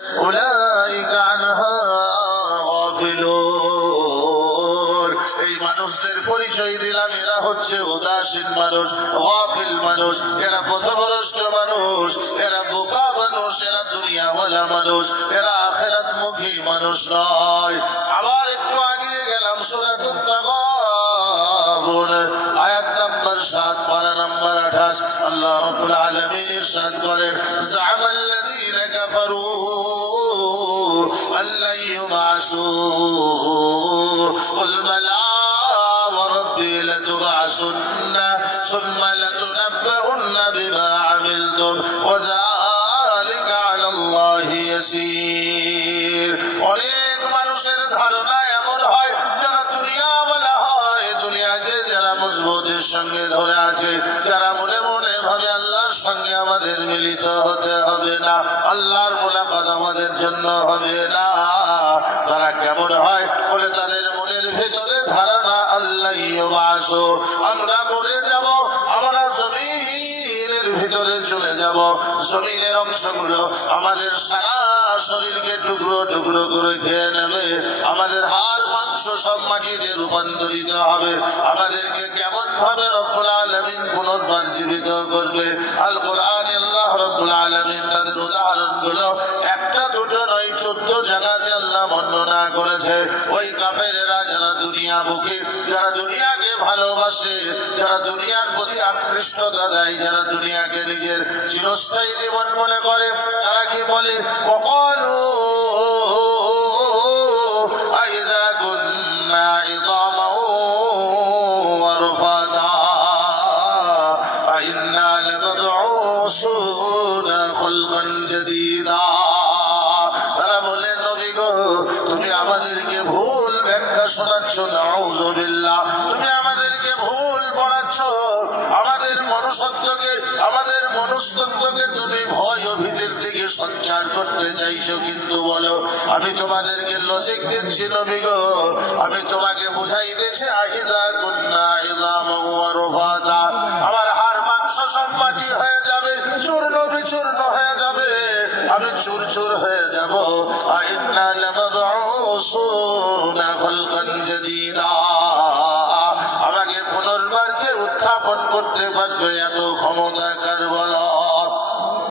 উলাইকা আনহা গাফিলুন। এই মানুষদের পরিচয় দিলাম, এরা হচ্ছে উদাসীন মানুষ, গাফিল মানুষ, এরা পথভ্রষ্ট মানুষ, এরা বোকা মানুষ, এরা দুনিয়াওয়ালা মানুষ, এরা আখিরাতমুখী মানুষ নয়। আবার একটু আগিয়ে গেলাম সূরাতুত তাগাবুন আয়াত নাম্বার 7 পারা নাম্বার 28। আল্লাহ রাব্বুল আলামিন ইরশাদ করেন, জা'মাল্লাযীনা কাফারু আল্লান ইউবআসু কুল বালা ওয়া রাব্বি লাতুবআসুন্না সুম্মা লাতুনাব্বাউন্না বিমা আমিলতুম ওয়া যালিকা আলাল্লাহি ইয়াসীর। অনেক মানুষের ধারণা এমন হয়, যারা দুনিয়াওয়ালা হয়, দুনিয়াকে যারা মজবুতের সঙ্গে ধরে আছে, যারা মনে মনে ভাবে আল্লাহর সঙ্গে আমাদের মিলিত হতে হবে না, আল্লাহর মুলাকাত আমাদের জন্য হবে না, তারা কেমন হয় বলে, তাদের মনের ভিতরে ধারণা আল্লাহ ইউবআসু, আমরা মরে যাব, আমরা জমিনের ভিতরে চলে যাব, জমিনের অংশগুলো আমাদের সারা শরীরকে টুকরো টুকরো করে খেয়ে নেবে, আমাদের হাড় মাংস সব মাটিতে রূপান্তরিত হবে, আমাদেরকে কেমন ভাবে রব্বুল আলামিন পুনর্বার জীবিত করবে। আল কোরআনে আল্লাহ রব্বুল আলামিন তাদের উদাহরণগুলো একটা দুটো নয়, 14 জায়গাতে আল্লাহ বর্ণনা করেছে। ওই কাফেরেরা যারা দুনিয়ামুখী, যারা দুনিয়াকে ভালোবাসে, যারা দুনিয়ার প্রতি আকৃষ্টতা দেয়, যারা দুনিয়াকে নিজের চিরস্থায়ী জীবন মনে করে, তারা কি বলে, ওয়াকালু আইযা কুন্না ইযামান ওয়া রুফাতা আইন্না লামাবউসুনা খালকান জাদীদা। তারা বলে, নবী গো, তুমি আমাদেরকে ভুল ব্যাখ্যা শোনাচ্ছ, নাউযুবিল্লাহ, তুমি আমাদেরকে ভুল পড়াচ্ছ, আমাদের মনুষ্যত্বকে, আমাদের মনুষ্যত্বকে তুমি ভয় ও ভীতির দিকে সঞ্চার করতে চাইছো। কিন্তু বলো, আমি তোমাদেরকে লজিক দিচ্ছি নবী গো, আমি তোমাকে বুঝাইতেছি, আইযা কুন্না ইযামান ওয়া রুফাতা, আমার হাড় মাংস সব মাটি হয়ে যাবে, চূর্ণ বিচূর্ণ হয়ে যাবে, আমি চুরচুর হয়ে যাব। আইন্না লামাবউ